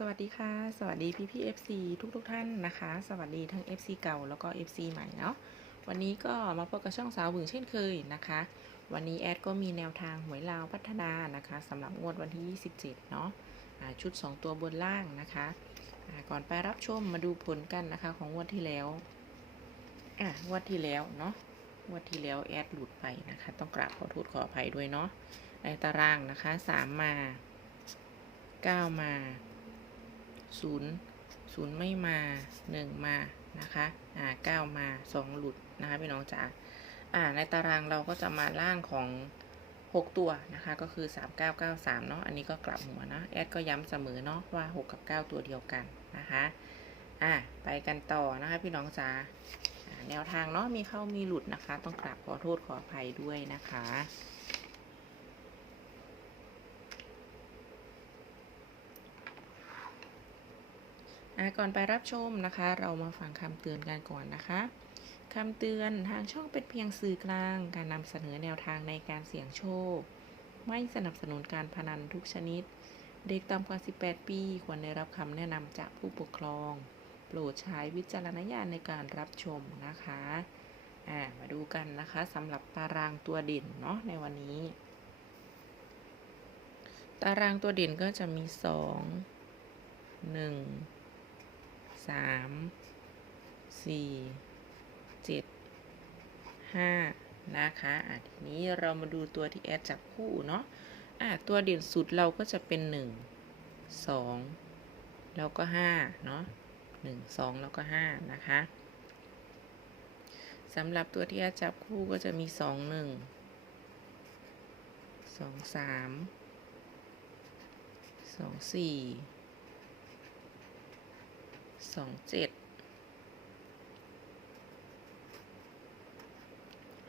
สวัสดีค่ะ สวัสดีพี่พี่ๆ FC ทุกทุกๆท่านนะคะ สวัสดีทั้ง FC เก่าแล้วก็ FC ใหม่เนาะวันนี้ก็มาพบกับช่องสาวหึงเช่นเคยนะคะ วันนี้แอดก็มีแนวทางหวยลาวพัฒนานะคะสำหรับงวดวันที่ 27 เนาะอ่าชุด 2 ตัวบนล่างนะคะอ่าก่อนไปรับชมมาดูผลกันนะคะของงวดที่แล้วอ่างวดที่แล้วเนาะงวดที่แล้วแอดหลุดไปนะคะ ต้องกราบขอโทษขออภัยด้วยเนาะในตารางนะคะ 3 มา 9 มา ศูนย์ศูนย์ไม่มาหนึ่งมานะคะอ่าเก้ามาสองหลุดนะคะพี่น้องจ๋าอ่าในตารางเราก็จะมาล่างของหกตัวนะคะก็คือสามเก้าเก้าสามเนาะอันนี้ก็กลับหัวเนาะแอดก็ย้ำเสมอเนาะว่าหกกับเก้าตัวเดียวกันนะคะอ่าไปกันต่อนะคะพี่น้องจ๋าแนวทางเนาะมีเข้ามีหลุดนะคะ ต้องกราบขอโทษขออภัยด้วยนะคะ ก่อนไปรับชมนะคะ เรามาฟังคำเตือนกันก่อนนะคะคำเตือนทางช่องเป็นเพียงสื่อกลาง การนำเสนอแนวทางในการเสี่ยงโชค ไม่สนับสนุนการพนันทุกชนิด เด็กต่ำกว่า 18 ปี ควรได้รับคำแนะนำจากผู้ปกครอง โปรดใช้วิจารณญาณในการรับชมนะคะอ่ามาดูกันนะคะสำหรับตารางตัวเด่นเนาะในวันนี้ ตารางตัวเด่นก็จะมี 2 1 สามสี่เจ็ดห้านะคะอะทีนี้เรามาดูตัวที่แอดจับคู่เนาะอะตัวเด่นสุดเราก็จะเป็นหนึ่งสองแล้วก็ห้าเนาะหนึ่งสองแล้วก็ห้านะคะสำหรับตัวที่แอดจับคู่ก็จะมีสองหนึ่งสองสามสองสี่ สองเจ็ด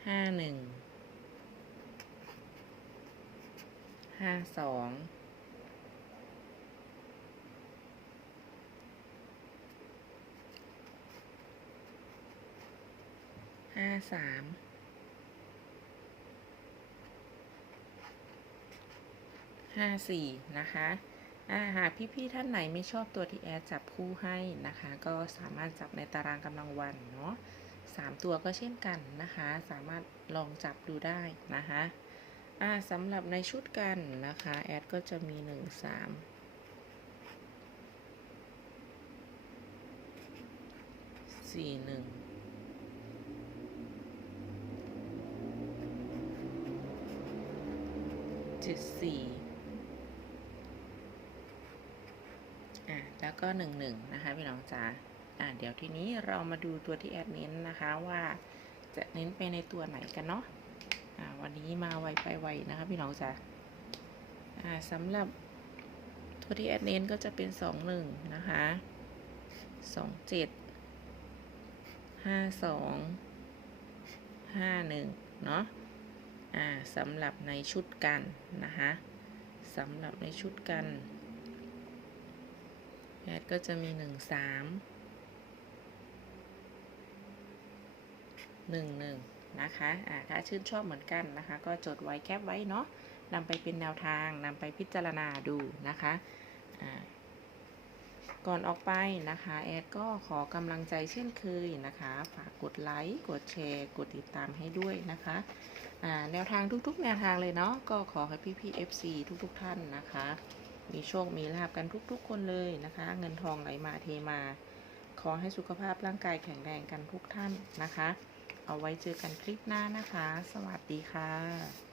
ห้าหนึ่งห้าสองห้าสามห้าสี่นะคะ หากพี่ๆท่านไหนไม่ชอบตัวที่แอดจับคู่ให้นะคะ ก็สามารถจับในตารางกำลังวันเนาะสามตัวก็เช่นกันนะคะ สามารถลองจับดูได้นะคะสำหรับในชุดกันนะคะ แอดก็จะมีหนึ่งสามสี่หนึ่งเจ็ดสี่ แล้วก็ 11 นะคะพี่น้องจ๋าอ่าเดี๋ยวทีนี้เรามาดูตัวที่แอดเน้นนะคะว่าจะเน้นไปในตัวไหนกันเนาะอ่าวันนี้มาไวไปไวนะคะพี่น้องจ๋าอ่าสำหรับตัวที่แอดเน้นก็จะเป็น 21 นะคะ 27 52 51 เนาะอ่าสำหรับในชุดกันนะคะสำหรับในชุดกัน ยัดก็จะมีหนึ่งสามหนึ่งหนึ่งนะคะอ่าถ้าชื่นชอบเหมือนกันนะคะ ก็จดไว้แคปไว้เนาะนำไปเป็นแนวทางนำไปพิจารณาดูนะคะก่อนออกไปนะคะ แอดก็ขอกำลังใจเช่นเคยนะคะ ฝากกดไลค์ กดแชร์ กดติดตามให้ด้วยนะคะแนวทางทุกๆ แนวทางเลยเนาะก็ขอให้พี่ๆ FC ทุกๆ ท่านนะคะ มีโชค มีลาบกันทุกๆ คนเลยนะคะ เงินทองไหลมาเทมา ขอให้สุขภาพร่างกายแข็งแรงกันทุกท่านนะคะ เอาไว้เจอกันคลิปหน้านะคะ สวัสดีค่ะ